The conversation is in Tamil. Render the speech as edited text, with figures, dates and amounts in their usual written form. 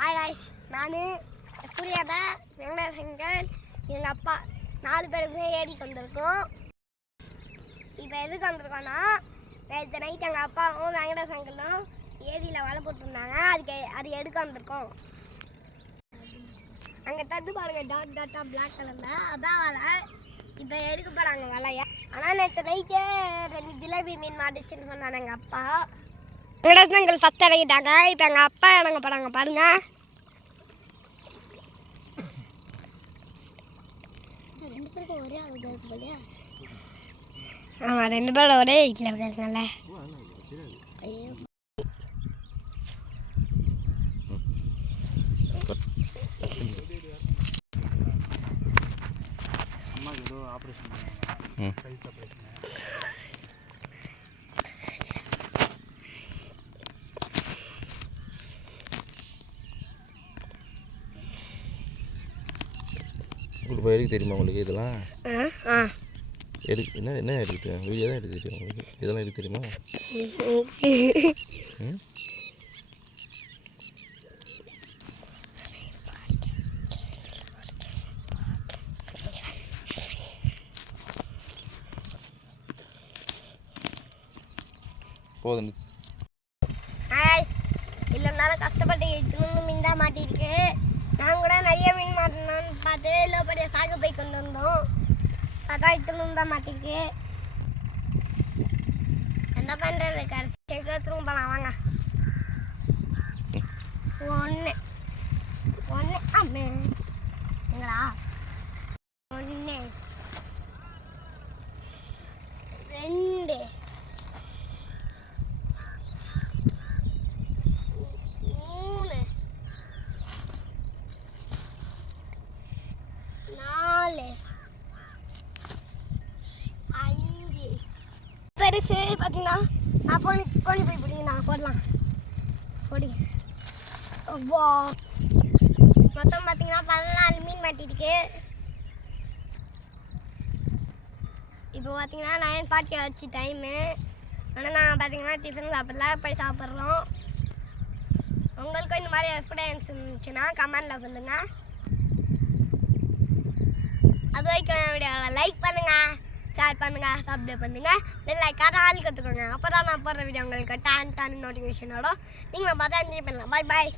ஹாய் நான் சூர்யாதா வெங்கடேசங்கர் எங்கள் அப்பா 4 பேருமே ஏரிக்கு வந்திருக்கோம். இப்போ எதுக்கு வந்திருக்கோன்னா, நேற்று நைட் எங்கள் அப்பாவும் வெங்கடேசங்கரும் ஏரியில் வலை போட்டிருந்தாங்க. அது எடுக்க வந்திருக்கோம். அங்கே தட்டு பாருங்க, டாட் டாட்டா பிளாக் கலரில், அதான் வலை. இப்போ எடுக்க போகிறாங்க வலையை. ஆனால் நேற்று நைட்டே 2 ஜிலேபி மீன் மாட்டிச்சுன்னு சொன்னாங்க எங்கள் அப்பா. வெங்கடேசங்கர் ஃபஸ்ட் இறங்கிட்டாங்க. இப்போ எங்கள் அப்பா இறங்க போகிறாங்க பாருங்க. ஆமாம், 2 பேரும் ஒரே வீட்டில் இருக்காங்கல்ல. உங்களுக்கு எடுக்க தெரியுமா உங்களுக்கு இதெல்லாம்? என்ன எடுக்க தெரியும்? வீடியோ தான் எடுக்க தெரியும் உங்களுக்கு? இதெல்லாம் எடுக்க தெரியுமா? போதும். இல்லைனாலும் கஷ்டப்பட்டு இத்தனை மீன் தான் மாட்டிருக்கு. நான் கூட நிறைய மீன் மாட்டணும்னு பார்த்து லோபடிய சாகு போய் கொண்டு வந்தோம். பார்த்தா இத்தனும் தான் மாட்டிருக்கு. என்ன பண்ணுறது? கடைசி திரும்ப போகலாம் வாங்க. 1 எங்களா 1 2 பெருசு பார்த்தீங்கன்னா நான் போய் பிடிங்க. நாங்கள் போடலாம் போடி. மொத்தம் பார்த்தீங்கன்னா 14 மீன் மாட்டிருக்கு. இப்போ பார்த்தீங்கன்னா 9:40 ஆச்சு டைமு. ஆனால் நாங்கள் பார்த்தீங்கன்னா டிஃபன் சாப்பிடல, போய் சாப்பிட்றோம். உங்களுக்கும் இந்த மாதிரி எக்ஸ்பீரியன்ஸ் இருந்துச்சுன்னா கமெண்டில் சொல்லுங்கள். அது வரைக்கும் வீடியோவை லைக் பண்ணுங்கள், ஷேர் பண்ணுங்கள், சப்ஸ்கிரைப் பண்ணுங்கள், பெல் ஐக்கான ஆள் கற்றுக்கோங்க. அப்போ தான் நான் போடுற வீடியோ உங்களுக்கு டான் நோட்டிஃபிகேஷனோட நீங்களும் பார்த்தா என்ஜாய் பண்ணலாம். பாய்.